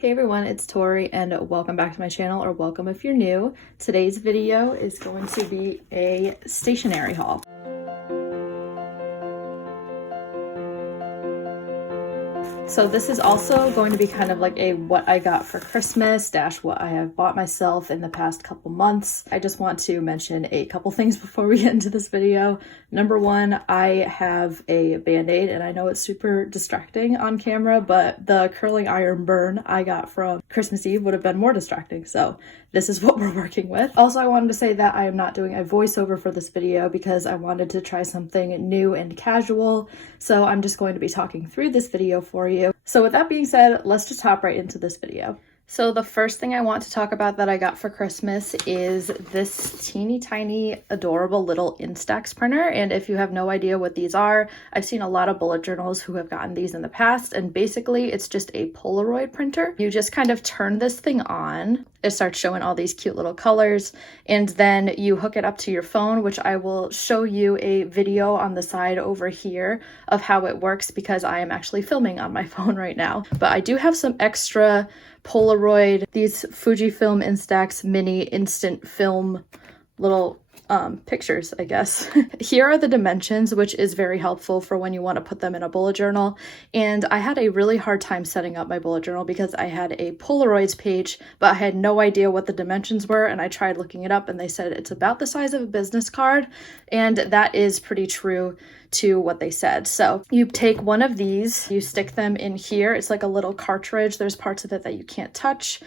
Hey everyone, it's Tori and welcome back to my channel, or welcome if you're new. Today's video is going to be a stationery haul. So this is also going to be kind of like a what I got for Christmas dash what I have bought myself in the past couple months. I just want to mention a couple things before we get into this video. Number one, I have a Band-Aid, and I know it's super distracting on camera, but the curling iron burn I got from Christmas Eve would have been more distracting. So this is what we're working with. Also, I wanted to say that I am not doing a voiceover for this video because I wanted to try something new and casual. So I'm just going to be talking through this video for you. So with that being said, let's just hop right into this video. So the first thing I want to talk about that I got for Christmas is this teeny tiny adorable little Instax printer. And if you have no idea what these are, I've seen a lot of bullet journals who have gotten these in the past, and basically it's just a Polaroid printer. You just kind of turn this thing on, it starts showing all these cute little colors, and then you hook it up to your phone, which I will show you a video on the side over here of how it works because I am actually filming on my phone right now. But I do have some extra Polaroid, these Fujifilm Instax mini instant film little pictures, I guess. Here are the dimensions, which is very helpful for when you want to put them in a bullet journal. And I had a really hard time setting up my bullet journal because I had a Polaroids page, but I had no idea what the dimensions were. And I tried looking it up and they said it's about the size of a business card. And that is pretty true to what they said. So you take one of these, you stick them in here. It's like a little cartridge. There's parts of it that you can't touch.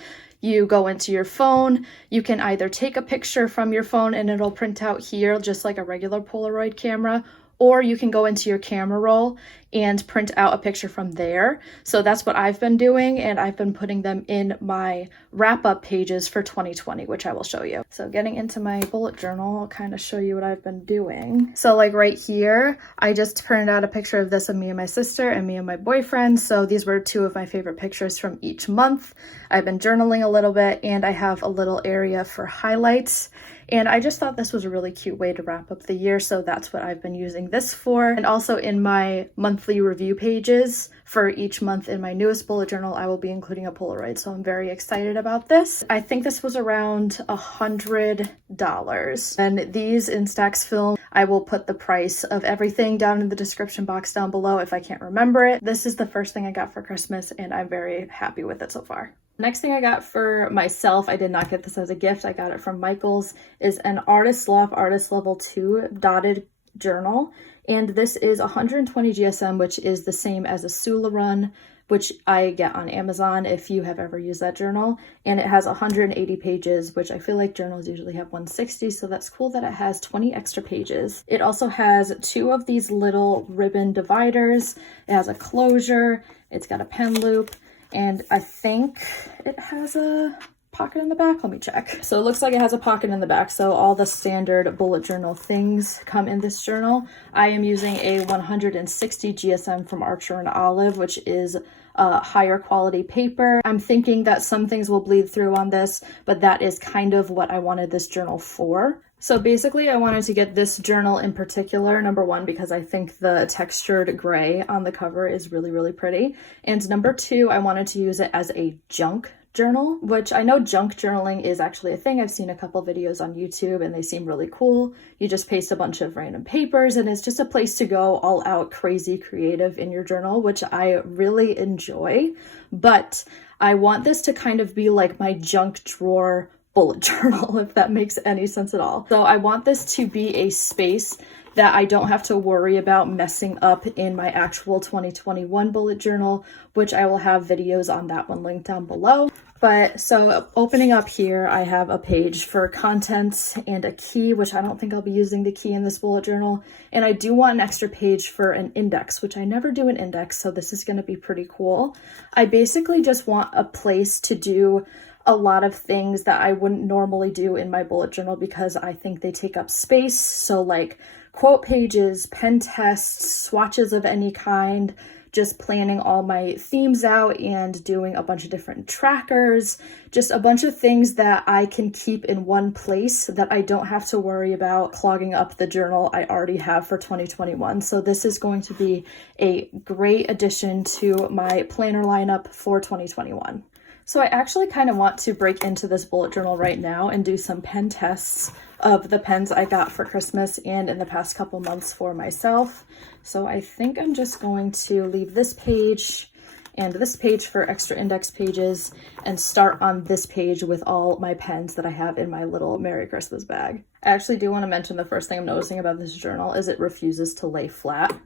You go into your phone, you can either take a picture from your phone and it'll print out here just like a regular Polaroid camera, or you can go into your camera roll and print out a picture from there. So that's what I've been doing, and I've been putting them in my wrap-up pages for 2020, which I will show you. So getting into my bullet journal, I'll kind of show you what I've been doing. So like right here, I just printed out a picture of this of me and my sister and me and my boyfriend. So these were two of my favorite pictures from each month. I've been journaling a little bit, and I have a little area for highlights. And I just thought this was a really cute way to wrap up the year, so that's what I've been using this for. And also in my monthly review pages for each month in my newest bullet journal, I will be including a Polaroid, so I'm very excited about this. I think this was around $100. And these Instax film, I will put the price of everything down in the description box down below if I can't remember it. This is the first thing I got for Christmas, and I'm very happy with it so far. Next thing I got for myself, I did not get this as a gift, I got it from Michaels, is an Loft Artist Level 2 dotted journal. And this is 120 GSM, which is the same as a Sula Run, which I get on Amazon if you have ever used that journal. And it has 180 pages, which I feel like journals usually have 160, so that's cool that it has 20 extra pages. It also has two of these little ribbon dividers. It has a closure, it's got a pen loop, and I think it has a pocket in the back. Let me check. So it looks like it has a pocket in the back. So all the standard bullet journal things come in this journal. I am using a 160 GSM from Archer and Olive, which is a higher quality paper. I'm thinking that some things will bleed through on this, but that is kind of what I wanted this journal for. So basically I wanted to get this journal in particular, number one, because I think the textured gray on the cover is really, really pretty. And number two, I wanted to use it as a junk journal, which I know junk journaling is actually a thing. I've seen a couple videos on YouTube and they seem really cool. You just paste a bunch of random papers and it's just a place to go all out crazy creative in your journal, which I really enjoy. But I want this to kind of be like my junk drawer bullet journal, if that makes any sense at all. So I want this to be a space that I don't have to worry about messing up in my actual 2021 bullet journal, which I will have videos on that one linked down below. But so opening up here, I have a page for contents and a key, which I don't think I'll be using the key in this bullet journal. And I do want an extra page for an index, which I never do an index, so this is going to be pretty cool. I basically just want a place to do a lot of things that I wouldn't normally do in my bullet journal because I think they take up space. So like quote pages, pen tests, swatches of any kind, just planning all my themes out and doing a bunch of different trackers, just a bunch of things that I can keep in one place that I don't have to worry about clogging up the journal I already have for 2021. So this is going to be a great addition to my planner lineup for 2021. So I actually kind of want to break into this bullet journal right now and do some pen tests of the pens I got for Christmas and in the past couple months for myself. So I think I'm just going to leave this page and this page for extra index pages and start on this page with all my pens that I have in my little Merry Christmas bag. I actually do want to mention the first thing I'm noticing about this journal is it refuses to lay flat,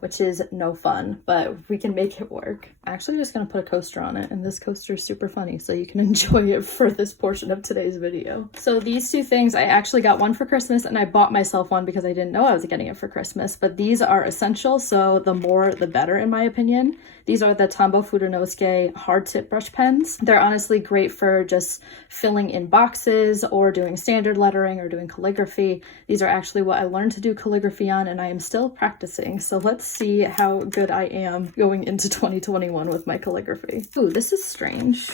which is no fun, but we can make it work. I'm actually just going to put a coaster on it, and this coaster is super funny, so you can enjoy it for this portion of today's video. So these two things, I actually got one for Christmas, and I bought myself one because I didn't know I was getting it for Christmas, but these are essential, so the more the better in my opinion. These are the Tombow Fudonosuke hard tip brush pens. They're honestly great for just filling in boxes or doing standard lettering or doing calligraphy. These are actually what I learned to do calligraphy on, and I am still practicing, so let's see how good I am going into 2021 with my calligraphy. Ooh, this is strange.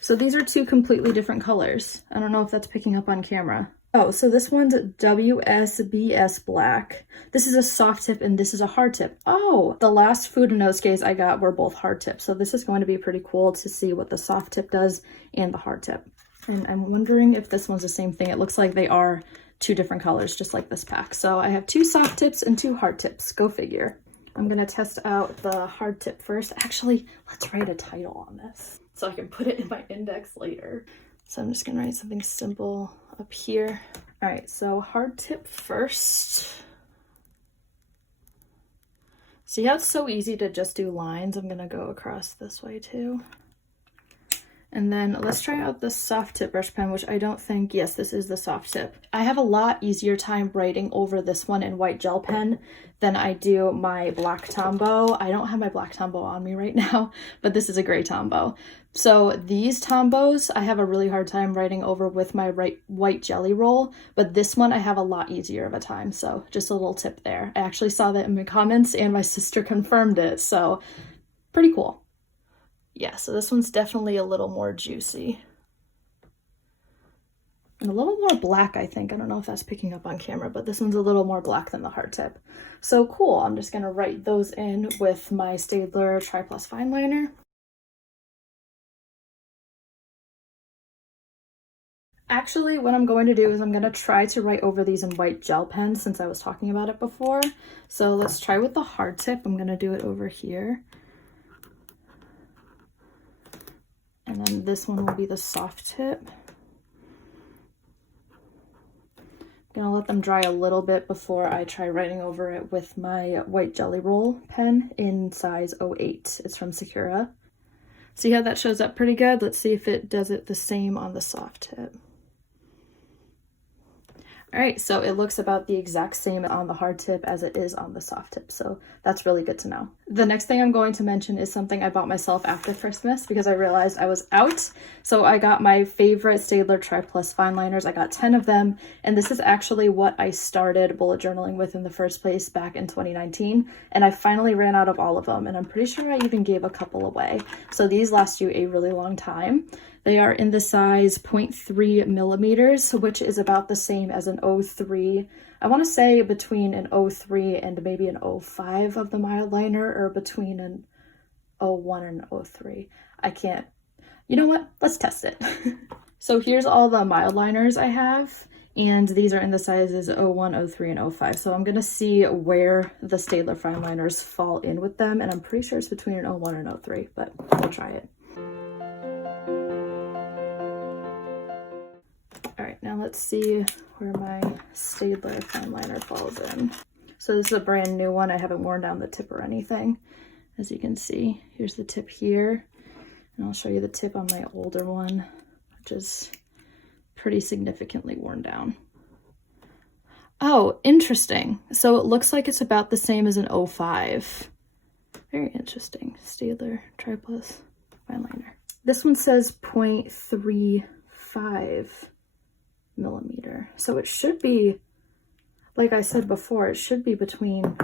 So these are two completely different colors. I don't know if that's picking up on camera. Oh, so this one's WSBS black. This is a soft tip and this is a hard tip. Oh, the last Fudonosuke's I got were both hard tips. So this is going to be pretty cool to see what the soft tip does and the hard tip. And I'm wondering if this one's the same thing. It looks like they are two different colors, just like this pack. So I have two soft tips and two hard tips. Go figure. I'm gonna test out the hard tip first. Actually, let's write a title on this so I can put it in my index later. So I'm just gonna write something simple up here. All right, so hard tip first. See how it's so easy to just do lines? I'm gonna go across this way too. And then let's try out the soft tip brush pen, which I don't think, yes, this is the soft tip. I have a lot easier time writing over this one in white gel pen than I do my black Tombow. I don't have my black Tombow on me right now, but this is a gray Tombow. So these Tombows, I have a really hard time writing over with my white jelly roll, but this one I have a lot easier of a time. So just a little tip there. I actually saw that in my comments and my sister confirmed it. So pretty cool. Yeah, so this one's definitely a little more juicy. And a little more black, I think. I don't know if that's picking up on camera, but this one's a little more black than the hard tip. So cool, I'm just gonna write those in with my Staedtler Tri-Plus fine liner. Actually, what I'm going to do is I'm gonna try to write over these in white gel pen since I was talking about it before. So let's try with the hard tip. I'm gonna do it over here. And then this one will be the soft tip. I'm gonna let them dry a little bit before I try writing over it with my white jelly roll pen in size 08. It's from Sakura. See how that shows up pretty good? Let's see if it does it the same on the soft tip. All right, so it looks about the exact same on the hard tip as it is on the soft tip, so that's really good to know. The next thing I'm going to mention is something I bought myself after Christmas because I realized I was out. So I got my favorite Staedtler Tri-Plus fine liners. I got 10 of them, and this is actually what I started bullet journaling with in the first place back in 2019, and I finally ran out of all of them, and I'm pretty sure I even gave a couple away. So these last you a really long time. They are in the size 0.3 millimeters, which is about the same as an 03. I want to say between an 03 and maybe an 05 of the mild liner, or between an 01 and 03. I can't. You know what? Let's test it. So here's all the mild liners I have, and these are in the sizes 01, 03, and 05. So I'm going to see where the Staedtler fine liners fall in with them, and I'm pretty sure it's between an 01 and 03, but we'll try it. All right, now let's see where my Staedtler fine liner falls in. So this is a brand new one. I haven't worn down the tip or anything. As you can see, here's the tip here. And I'll show you the tip on my older one, which is pretty significantly worn down. Oh, interesting. So it looks like it's about the same as an 05. Very interesting. Staedtler Tri-Plus fine liner. This one says 0.35 millimeter. So it should be, like I said before, it should be between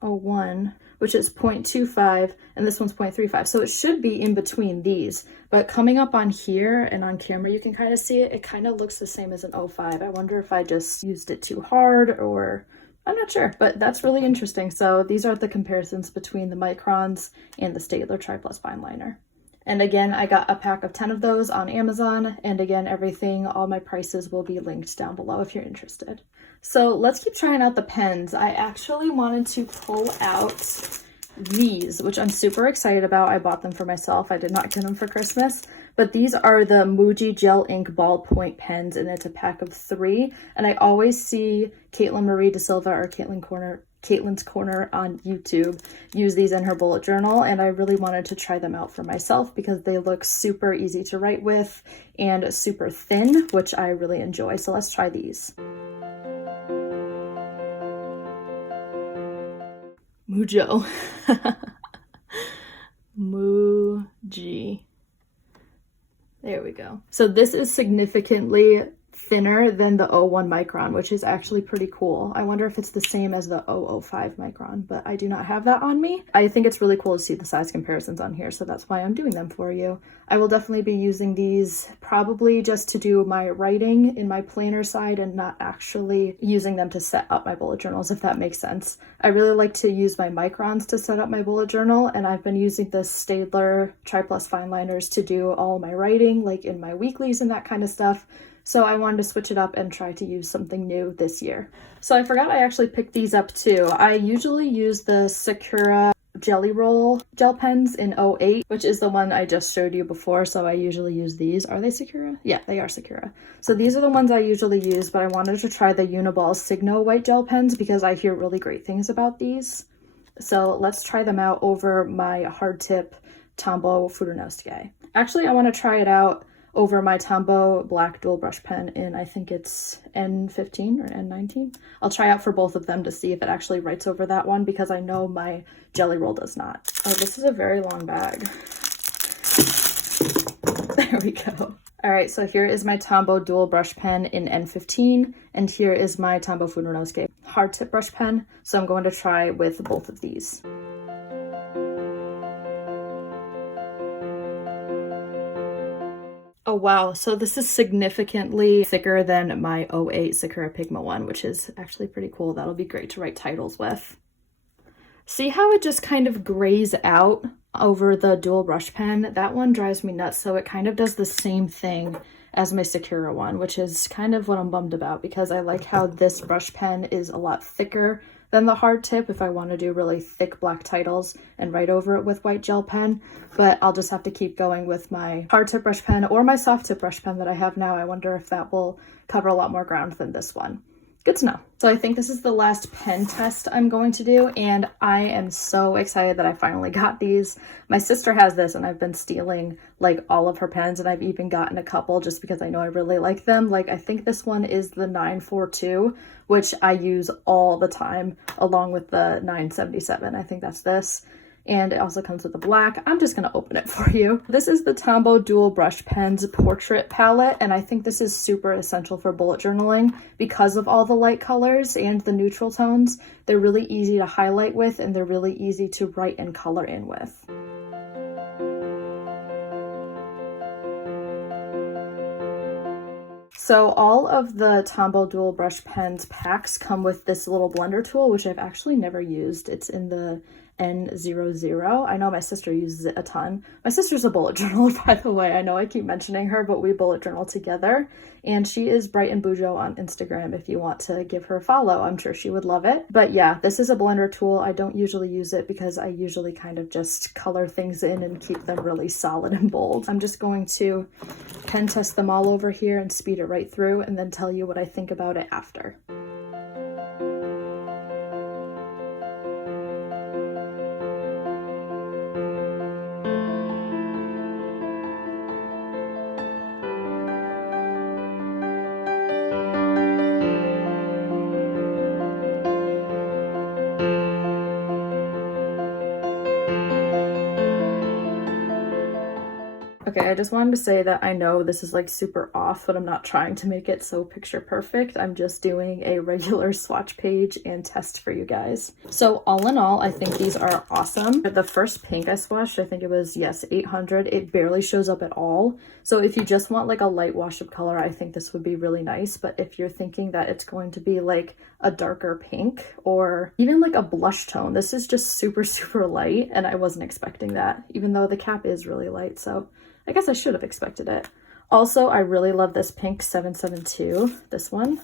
01, which is 0.25, and this one's 0.35. So it should be in between these. But coming up on here and on camera, you can kind of see it. It kind of looks the same as an 05. I wonder if I just used it too hard, or I'm not sure, but that's really interesting. So these are the comparisons between the microns and the Staedtler Tri-Plus fine liner. And again, I got a pack of 10 of those on Amazon. And again, all my prices will be linked down below if you're interested. So let's keep trying out the pens. I actually wanted to pull out these, which I'm super excited about. I bought them for myself. I did not get them for Christmas. But these are the Muji Gel Ink Ballpoint pens, and it's a pack of 3. And I always see Caitlin Marie De Silva or Caitlin's Corner on YouTube use these in her bullet journal, and I really wanted to try them out for myself because they look super easy to write with and super thin, which I really enjoy. So let's try these. Mujo. Muji. There we go. So this is significantly thinner than the 01 micron, which is actually pretty cool. I wonder if it's the same as the 005 micron, but I do not have that on me. I think it's really cool to see the size comparisons on here, so that's why I'm doing them for you. I will definitely be using these probably just to do my writing in my planner side and not actually using them to set up my bullet journals, if that makes sense. I really like to use my microns to set up my bullet journal, and I've been using the Staedtler Tri-Plus fine liners to do all my writing, like in my weeklies and that kind of stuff. So I wanted to switch it up and try to use something new this year. So I forgot I actually picked these up too. I usually use the Sakura Jelly Roll gel pens in 08, which is the one I just showed you before. So I usually use these. Are they Sakura? Yeah, they are Sakura. So these are the ones I usually use, but I wanted to try the Uniball Signo white gel pens because I hear really great things about these. So let's try them out over my hard tip Tombow Furunosuke. Actually, I want to try it out over my Tombow black dual brush pen in, I think it's N15 or N19. I'll try out for both of them to see if it actually writes over that one because I know my Jelly Roll does not. Oh, this is a very long bag. There we go. All right, so here is my Tombow dual brush pen in N15, and here is my Tombow Furunosuke hard tip brush pen. So I'm going to try with both of these. Oh wow, so this is significantly thicker than my 08 Sakura Pigma one, which is actually pretty cool. That'll be great to write titles with. See how it just kind of grays out over the dual brush pen? That one drives me nuts, so it kind of does the same thing as my Sakura one, which is kind of what I'm bummed about because I like how this brush pen is a lot thicker than the hard tip if I want to do really thick black titles and write over it with white gel pen, but I'll just have to keep going with my hard tip brush pen or my soft tip brush pen that I have now. I wonder if that will cover a lot more ground than this one. Good to know. So I think this is the last pen test I'm going to do, and I am so excited that I finally got these. My sister has this, and I've been stealing like all of her pens, and I've even gotten a couple just because I know I really like them. Like I think this one is the 942, which I use all the time, along with the 977. I think that's this. And it also comes with a black. I'm just gonna open it for you. This is the Tombow Dual Brush Pens Portrait Palette, and I think this is super essential for bullet journaling because of all the light colors and the neutral tones. They're really easy to highlight with, and they're really easy to write and color in with. So all of the Tombow Dual Brush Pens packs come with this little blender tool, which I've actually never used. It's in the N00. I know my sister uses it a ton. My sister's a bullet journaler, by the way. I know I keep mentioning her, but we bullet journal together. And she is Bright and Bujo on Instagram if you want to give her a follow. I'm sure she would love it. But yeah, this is a blender tool. I don't usually use it because I usually kind of just color things in and keep them really solid and bold. I'm just going to pen test them all over here and speed it right through and then tell you what I think about it after. Okay, I just wanted to say that I know this is like super off, but I'm not trying to make it so picture perfect. I'm just doing a regular swatch page and test for you guys. So all in all, I think these are awesome. The first pink I swatched, I think it was, yes, 800. It barely shows up at all. So if you just want like a light wash up color, I think this would be really nice. But if you're thinking that it's going to be like a darker pink or even like a blush tone, this is just super, super light. And I wasn't expecting that, even though the cap is really light. So I guess I should have expected it. Also, I really love this pink 772. This one,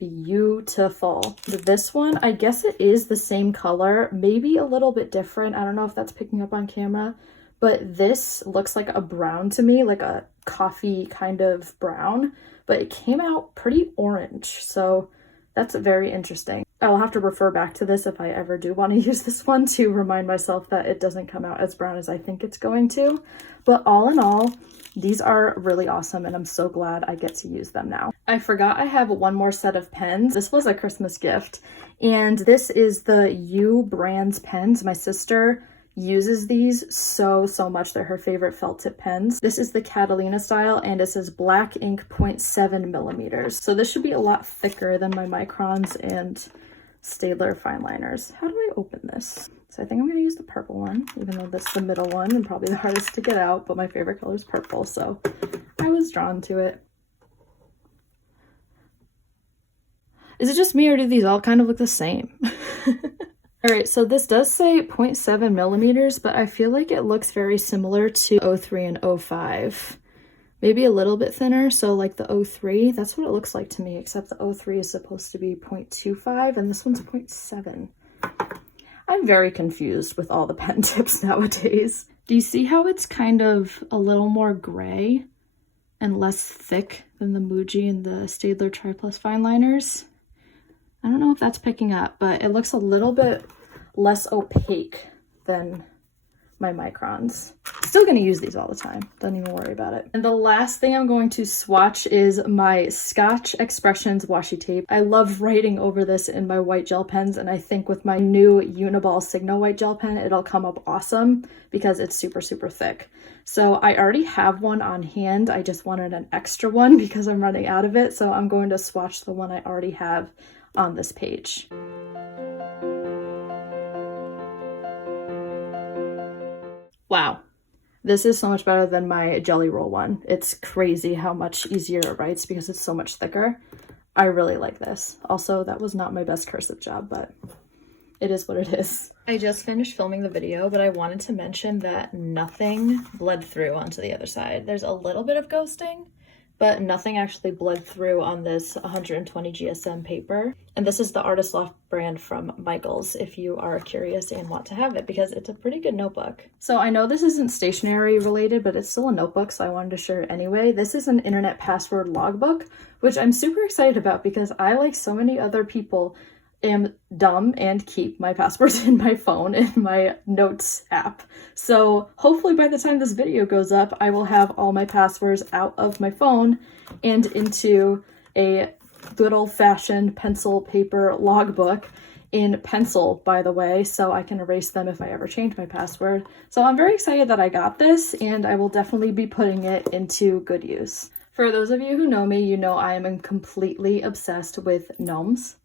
beautiful. This one, I guess it is the same color, maybe a little bit different. I don't know if that's picking up on camera, but this looks like a brown to me, like a coffee kind of brown, but it came out pretty orange. So that's very interesting. I'll have to refer back to this if I ever do want to use this one to remind myself that it doesn't come out as brown as I think it's going to. But all in all, these are really awesome and I'm so glad I get to use them now. I forgot I have one more set of pens. This was a Christmas gift and this is the ubrand's pens. My sister uses these so much. They're her favorite felt tip pens. This is the Catalina style and it says black ink 0.7 millimeters. So this should be a lot thicker than my microns and Staedtler fineliners. How do I open this? So I think I'm going to use the purple one, even though that's the middle one and probably the hardest to get out, but my favorite color is purple, so I was drawn to it. Is it just me or do these all kind of look the same? All right, so this does say 0.7 millimeters, but I feel like it looks very similar to 03 and 05. Maybe a little bit thinner, so like the 03, that's what it looks like to me, except the 03 is supposed to be 0.25 and this one's 0.7. I'm very confused with all the pen tips nowadays. Do you see how it's kind of a little more gray and less thick than the Muji and the Staedtler Tri Plus fineliners? I don't know if that's picking up, but it looks a little bit less opaque than my microns. Still gonna use these all the time, don't even worry about it. And the last thing I'm going to swatch is my Scotch Expressions washi tape. I love writing over this in my white gel pens, and I think with my new Uniball Signo white gel pen, it'll come up awesome because it's super thick. So I already have one on hand. I just wanted an extra one because I'm running out of it. So I'm going to swatch the one I already have on this page. Wow, this is so much better than my Jelly Roll one. It's crazy how much easier it writes because it's so much thicker. I really like this. Also, that was not my best cursive job, but it is what it is. I just finished filming the video, but I wanted to mention that nothing bled through onto the other side. There's a little bit of ghosting, but nothing actually bled through on this 120 GSM paper. And this is the Artist Loft brand from Michaels if you are curious and want to have it, because it's a pretty good notebook. So I know this isn't stationery related, but it's still a notebook, so I wanted to share it anyway. This is an internet password logbook, which I'm super excited about because I, like so many other people, am dumb and keep my passwords in my phone in my notes app. So hopefully by the time this video goes up, I will have all my passwords out of my phone and into a good old-fashioned pencil paper logbook in pencil, by the way, so I can erase them if I ever change my password. So I'm very excited that I got this, and I will definitely be putting it into good use. For those of you who know me, you know I am completely obsessed with gnomes.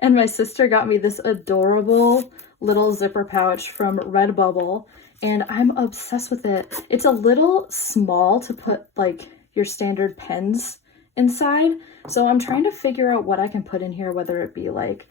And my sister got me this adorable little zipper pouch from Redbubble, and I'm obsessed with it. It's a little small to put like your standard pens inside, so I'm trying to figure out what I can put in here, whether it be like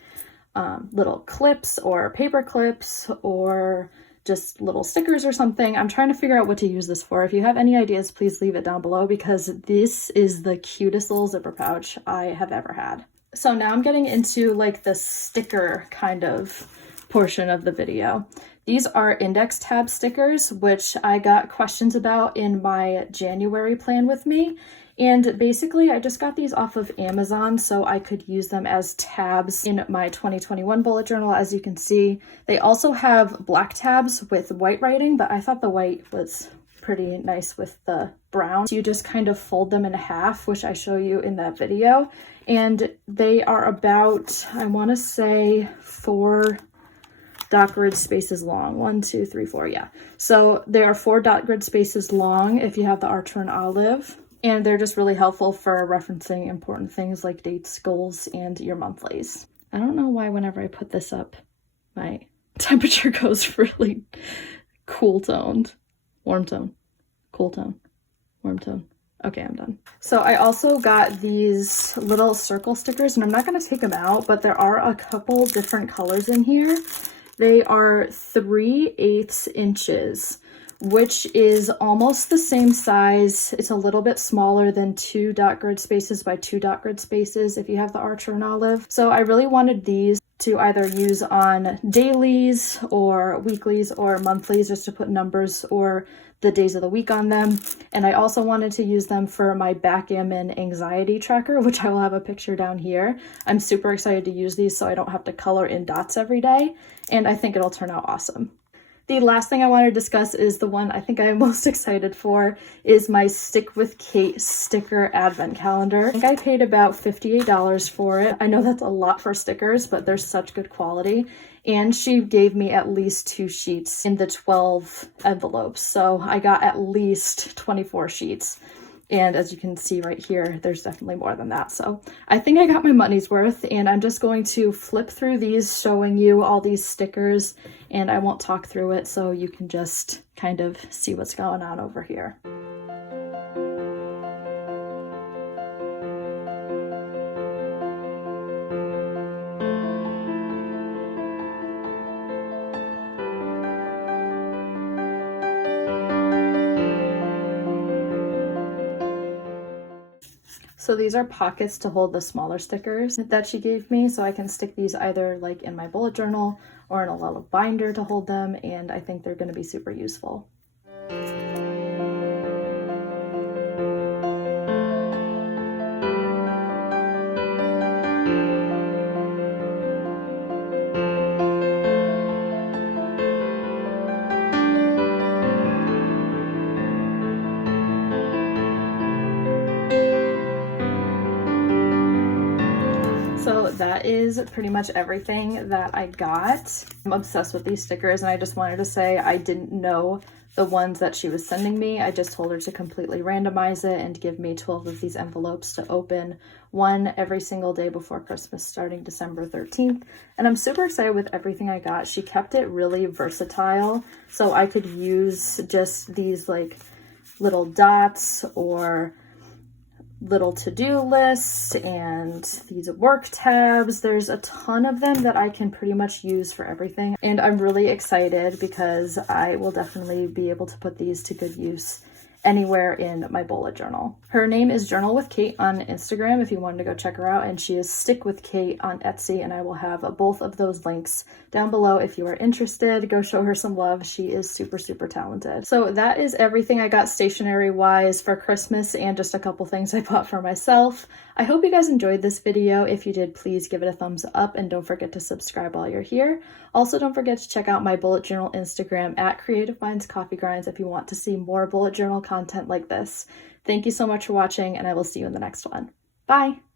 little clips or paper clips or just little stickers or something. I'm trying to figure out what to use this for. If you have any ideas, please leave it down below because this is the cutest little zipper pouch I have ever had. So now I'm getting into like the sticker kind of portion of the video. These are index tab stickers, which I got questions about in my January plan with me. And basically I just got these off of Amazon so I could use them as tabs in my 2021 bullet journal. As you can see, they also have black tabs with white writing, but I thought the white was pretty nice with the brown. So you just kind of fold them in half, which I show you in that video. And they are about, I want to say 4 dot grid spaces long. 1, 2, 3, 4, yeah. So they are 4 dot grid spaces long if you have the Archer and Olive. And they're just really helpful for referencing important things like dates, goals, and your monthlies. I don't know why whenever I put this up, my temperature goes really cool toned. Warm tone, cool tone, warm tone. Okay, I'm done. So I also got these little circle stickers, and I'm not going to take them out, but there are a couple different colors in here. They are 3/8 inches, which is almost the same size. It's a little bit smaller than 2 dot grid spaces by 2 dot grid spaces if you have the Archer and Olive. So I really wanted these to either use on dailies or weeklies or monthlies, just to put numbers or the days of the week on them. And I also wanted to use them for my backgammon anxiety tracker, which I will have a picture down here. I'm super excited to use these so I don't have to color in dots every day, and I think it'll turn out awesome. The last thing I want to discuss is the one I think I'm most excited for, is my Stick with Kate sticker advent calendar. I think I paid about $58 for it. I know that's a lot for stickers, but they're such good quality. And she gave me at least 2 sheets in the 12 envelopes. So I got at least 24 sheets. And as you can see right here, there's definitely more than that. So I think I got my money's worth, and I'm just going to flip through these, showing you all these stickers, and I won't talk through it so you can just kind of see what's going on over here. So these are pockets to hold the smaller stickers that she gave me, so I can stick these either like in my bullet journal or in a little binder to hold them, and I think they're going to be super useful. So that is pretty much everything that I got. I'm obsessed with these stickers, and I just wanted to say I didn't know the ones that she was sending me. I just told her to completely randomize it and give me 12 of these envelopes to open, one every single day before Christmas starting December 13th. And I'm super excited with everything I got. She kept it really versatile, so I could use just these like little dots or little to-do lists and these work tabs. There's a ton of them that I can pretty much use for everything, and I'm really excited because I will definitely be able to put these to good use anywhere in my bullet journal. Her name is Journal with Kate on Instagram if you wanted to go check her out, and she is Stick with Kate on Etsy, and I will have both of those links down below if you are interested. Go show her some love. She is super, super talented. So that is everything I got stationery wise for Christmas, and just a couple things I bought for myself. I hope you guys enjoyed this video. If you did, please give it a thumbs up, and don't forget to subscribe while you're here. Also, don't forget to check out my bullet journal Instagram at Creative Minds Coffee Grinds if you want to see more bullet journal content like this. Thank you so much for watching, and I will see you in the next one. Bye!